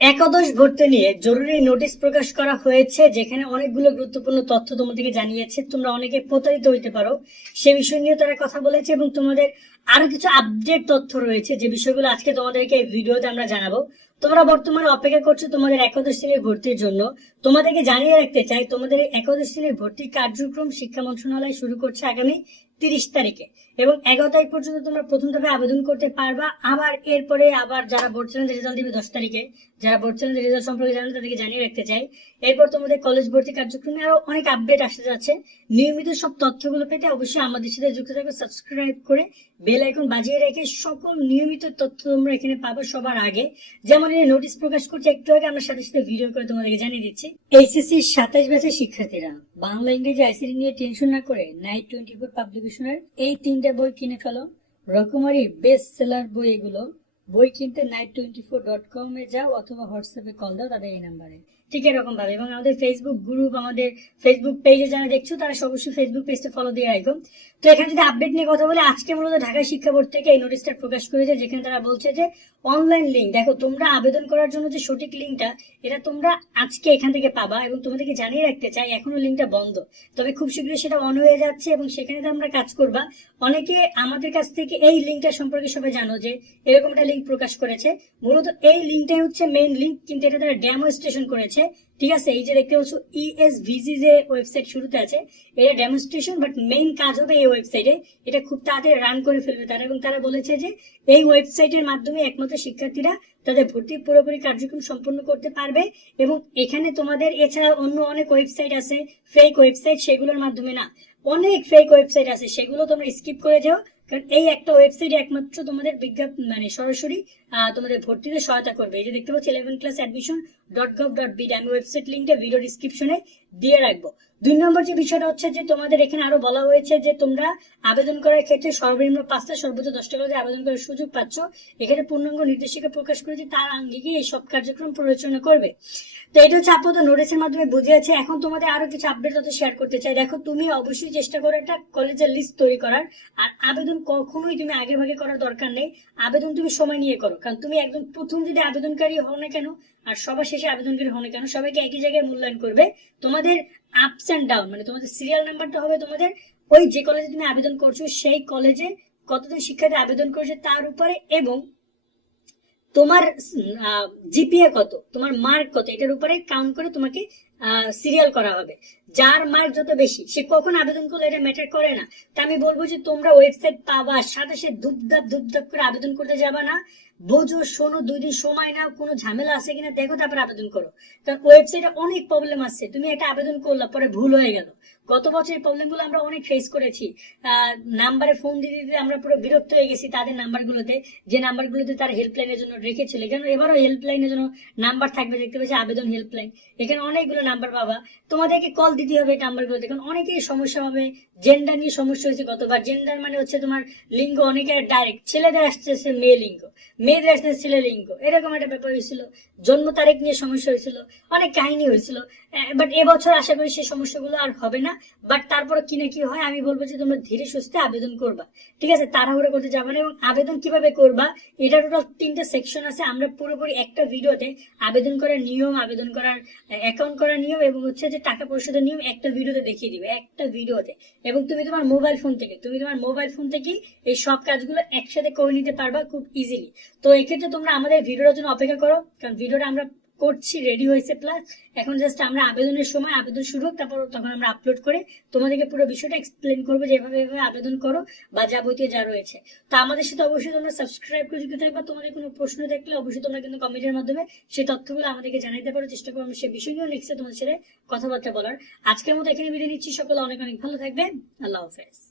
একাদশ ভর্তি নিয়ে জরুরি নোটিশ প্রকাশ করা হয়েছে, যেখানে অনেকগুলো গুরুত্বপূর্ণ তথ্য তোমাদেরকে জানিয়েছে। তোমরা অনেকে প্রতারিত হইতে পারো। সে বিষয় নিয়ে তারা কথা বলেছে এবং তোমাদের আরও কিছু আপডেট তথ্য রয়েছে যে বিষয়গুলো আজকে তোমাদেরকে এই ভিডিওতে আমরা জানাব। তোমরা বর্তমানে অপেক্ষা করছ তোমাদের একাদশ শ্রেণির ভর্তির জন্য। তোমাদেরকে জানিয়ে রাখতে চাই, তোমাদের একাদশ শ্রেণির ভর্তি কার্যক্রম শিক্ষা মন্ত্রণালয় শুরু করছে আগামী তিরিশ তারিখে। এবং এগারো তারিখ পর্যন্ত তোমরা প্রথম ধাপে আবেদন করতে পারবা। আবার এরপরে আবার যারা বোর্ড চ্যানেলের রেজাল্ট দিবে দশ তারিখে, যারা বোর্ড চ্যানেলের রেজাল্ট সম্পর্কে জানেন তাদেরকে জানিয়ে রাখতে চাই। এরপর তোমাদের কলেজ ভর্তি কার্যক্রমে আরও অনেক আপডেট আসতে যাচ্ছে। নিয়মিত সব তথ্যগুলো পেতে অবশ্যই আমাদের সাথে যুক্ত থাকবে সাবস্ক্রাইব করে বেল আইকন বাজিয়ে রেখে সকল নিয়মিত তথ্য তোমরা এখানে পাবে সবার আগে। যেমন এই নোটিশ প্রকাশ করছে একটু আগে আমরা সাথে সাথে ভিডিও করে তোমাদেরকে জানিয়ে দিচ্ছি। এইচএসসি সাতাশ ব্যাচের শিক্ষার্থীরা, বাংলা, ইংরেজি আইসিটি নিয়ে টেনশন না করে নাইট টোয়েন্টি ফোর পাবলিকেশনের এই তিনটা বই কিনে ফেলো। রকমারি বেস্ট সেলার বই এগুলো বই কিনতে nine twenty four dot com এ যাও অথবা হোয়াটসঅ্যাপে কল দাও, তাদের এই নাম্বারে। ঠিক এরকম ভাবে। এবং আমাদের ফেসবুক গ্রুপ আমাদের ফেসবুক পেজে যারা দেখছ, তারা অবশ্যই ফেসবুক পেজটা ফলো দিয়ে রাখো। তো এখানে যদি আপডেট নিয়ে কথা বলে, আজকে মূলত ঢাকা শিক্ষা বোর্ড থেকে এই নোটিশটা প্রকাশ করেছে, যেখানে তারা বলছে যে অনলাইন লিঙ্ক দেখো তোমরা আবেদন করার জন্য যে সঠিক লিঙ্কটা এটা তোমরা আজকে এখান থেকে পাবা এবং তোমাদেরকে জানিয়ে রাখতে চাই, এখনও লিঙ্কটা বন্ধ। তবে খুব শীঘ্রই সেটা অন হয়ে যাচ্ছে এবং সেখানে তোমরা কাজ করবা। অনেকে আমাদের কাছ থেকে এই লিঙ্কটা সম্পর্কে সবাই জানো যে এরকম একটা লিঙ্ক প্রকাশ করেছে। মূলত এই লিঙ্কটাই হচ্ছে মেইন লিঙ্ক কিন্তু এটা তারা ডেমো স্টেশন করেছে। ঠিক আছে, এই যে দেখতে পাচ্ছ ইএসভিজি যে ওয়েবসাইট শুরুতে আছে, এটা ডেমনস্ট্রেশন বাট মেইন কাজ হবে এই ওয়েবসাইটে এটা খুব তাড়াতাড়ি রান করে ফেলবে তারা এবং তারা বলেছে যে এই ওয়েবসাইটের মাধ্যমে একমাত্র শিক্ষার্থীরা তাদের ভর্তি পুরোপুরি কার্যক্রম সম্পন্ন করতে পারবে এবং এখানে তোমাদের এছাড়া অন্য অনেক ওয়েবসাইট আছে ফেক ওয়েবসাইট সেগুলোর মাধ্যমে না, অনেক ফেক ওয়েবসাইট আছে, সেগুলো তোমরা স্কিপ করে যাও। কারণ এই একটা ওয়েবসাইট একমাত্র তোমাদের বিজ্ঞাপন মানে সরাসরি তোমাদের ভর্তিতে সহায়তা করবে। এই যে দেখতে পাচ্ছ eleven class admission dot gov dot bd আমি ওয়েবসাইট লিঙ্কটা ভিডিও ডিসক্রিপশনে দিয়ে রাখব। দুই নম্বর যে বিষয়টা হচ্ছে যে তোমাদের এখানে আরও বলা হয়েছে যে তোমরা আবেদন করার ক্ষেত্রে সর্বনিম্ন পাঁচটা, সর্বোচ্চ দশটা করে আবেদন করার সুযোগ পাচ্ছ। এখানে পূর্ণাঙ্গ নির্দেশিকা প্রকাশ করেছে তার আঙ্গিকে এই সব কার্যক্রম পরিচালনা করবে। তো এটা হচ্ছে আপাতত নোটিশের মাধ্যমে বুঝিয়েছে এখন তোমাদের আরও কিছু আপডেট তথ্য শেয়ার করতে চাই। দেখো, তুমি অবশ্যই চেষ্টা করো একটা কলেজের লিস্ট তৈরি করার। আর আবেদন কখনোই তুমি আগে ভাগে করার দরকার নেই। আবেদন তুমি সময় নিয়ে করো। কারণ তুমি একদম প্রথম যদি আবেদনকারী হও না কেন, আর সবার শেষে আবেদনকারী হও না কেন, সবাইকে একই জায়গায় মূল্যায়ন করবে। তোমাদের আপস অ্যান্ড ডাউন মানে তোমাদের সিরিয়াল নাম্বারটা হবে তোমাদের ওই যে কলেজে তুমি আবেদন করছ, সেই কলেজে কতজন শিক্ষার্থী আবেদন করেছে তার উপরে এবং তোমার জিপিএ কত, তোমার মার্ক কত, এটার উপরে কাউন্ট করে তোমাকে সিরিয়াল করা হবে। যার মার্ক যত বেশি, সে কখন আবেদন করলে এটা ম্যাটার করে না। তা আমি বলব যে তোমরা ওয়েবসাইট পাবা, সাথে সাথে ধুপধাপ ধুপধাপ করে আবেদন করতে যাবা না। বোঝো, শোনো, দুই দিন সময় নাও, কোনো ঝামেলা আছে কিনা, দেখো, তারপর আবেদন করো। কারণ ওয়েবসাইটে অনেক প্রবলেম আছে। তুমি একটা আবেদন করলা, পরে ভুল হয়ে গেল। গত বছর এই প্রবলেমগুলো আমরা অনেক ফেস করেছি। নাম্বারে ফোন দিতে দিতে আমরা পুরো বিরক্ত হয়ে গেছি তাদের নাম্বারগুলোতে যে নাম্বারগুলোতে তার হেল্পলাইনের জন্য রেখেছিল। এখানে এবারও হেল্পলাইনের জন্য নাম্বার থাকবে, দেখতে পাচ্ছি, আবেদন হেল্পলাইন এখানে অনেকগুলো নাম্বার পাবা। তোমাদেরকে কল দিতে হবে এই নাম্বারগুলোতে কারণ অনেকেই সমস্যা হবে জেন্ডার নিয়ে সমস্যা হয়েছে গতবার জেন্ডার মানে হচ্ছে তোমার লিঙ্গ, অনেকের ডাইরেক্ট ছেলেদের আসতেছে মেয়ে লিঙ্গ। মেয়েদের আসতেছে ছেলে লিঙ্গ। এরকম একটা ব্যাপার হয়েছিল। জন্ম তারিখ নিয়ে সমস্যা হয়েছিল। অনেক কাহিনী হয়েছিল। বাট এবছর আশা করি সেই সমস্যাগুলো আর হবে না। বাট তারপরে কি না কি হয়, আমি বলব যে তোমরা ধীরে সুস্থে আবেদন করবা। ঠিক আছে? তাড়াহুড়ো করতে যাবে না এবং আবেদন কীভাবে করবা, এটা টোটাল তিনটে সেকশন আছে। আমরা পুরোপুরি একটা ভিডিওতে আবেদন করার নিয়ম, আবেদন করার অ্যাকাউন্ট করার নিয়ম এবং হচ্ছে যে টাকা পরিশোধের নিয়ম একটা ভিডিওতে দেখিয়ে দিবে, একটা ভিডিওতে। এবং তুমি তোমার মোবাইল ফোন থেকে, তুমি তোমার মোবাইল ফোন থেকেই এই সব কাজগুলো একসাথে করে নিতে পারবা খুব ইজিলি তো এক্ষেত্রে তোমরা আমাদের ভিডিওটার জন্য অপেক্ষা করো, কারণ ভিডিওটা আমরা করছি রেডি হয়েছে প্লাস এখন জাস্ট আমরা আবেদনের সময় আবেদন শুরু হোক, তারপর তখন আমরা আপলোড করে তোমাদেরকে পুরো বিষয়টা এক্সপ্লেন করব যে এভাবে আবেদন করো বা যাবতীয় যা রয়েছে। তো আমাদের সাথে অবশ্যই তোমরা সাবস্ক্রাইব করে দিতে থাকবা। তোমাদের কোনো প্রশ্ন থাকলে অবশ্যই তোমরা কিন্তু কমেন্টের মাধ্যমে সেই তথ্যগুলো আমাদেরকে জানাতে পারো। চেষ্টা করব সেই বিষয় নিয়েও নেক্সটে তোমাদের সাথে কথাবার্তা বলার। আজকের মতো এখানে বিদায় নিচ্ছি। সকলে অনেক অনেক ভালো থাকবে আল্লাহ হাফেজ।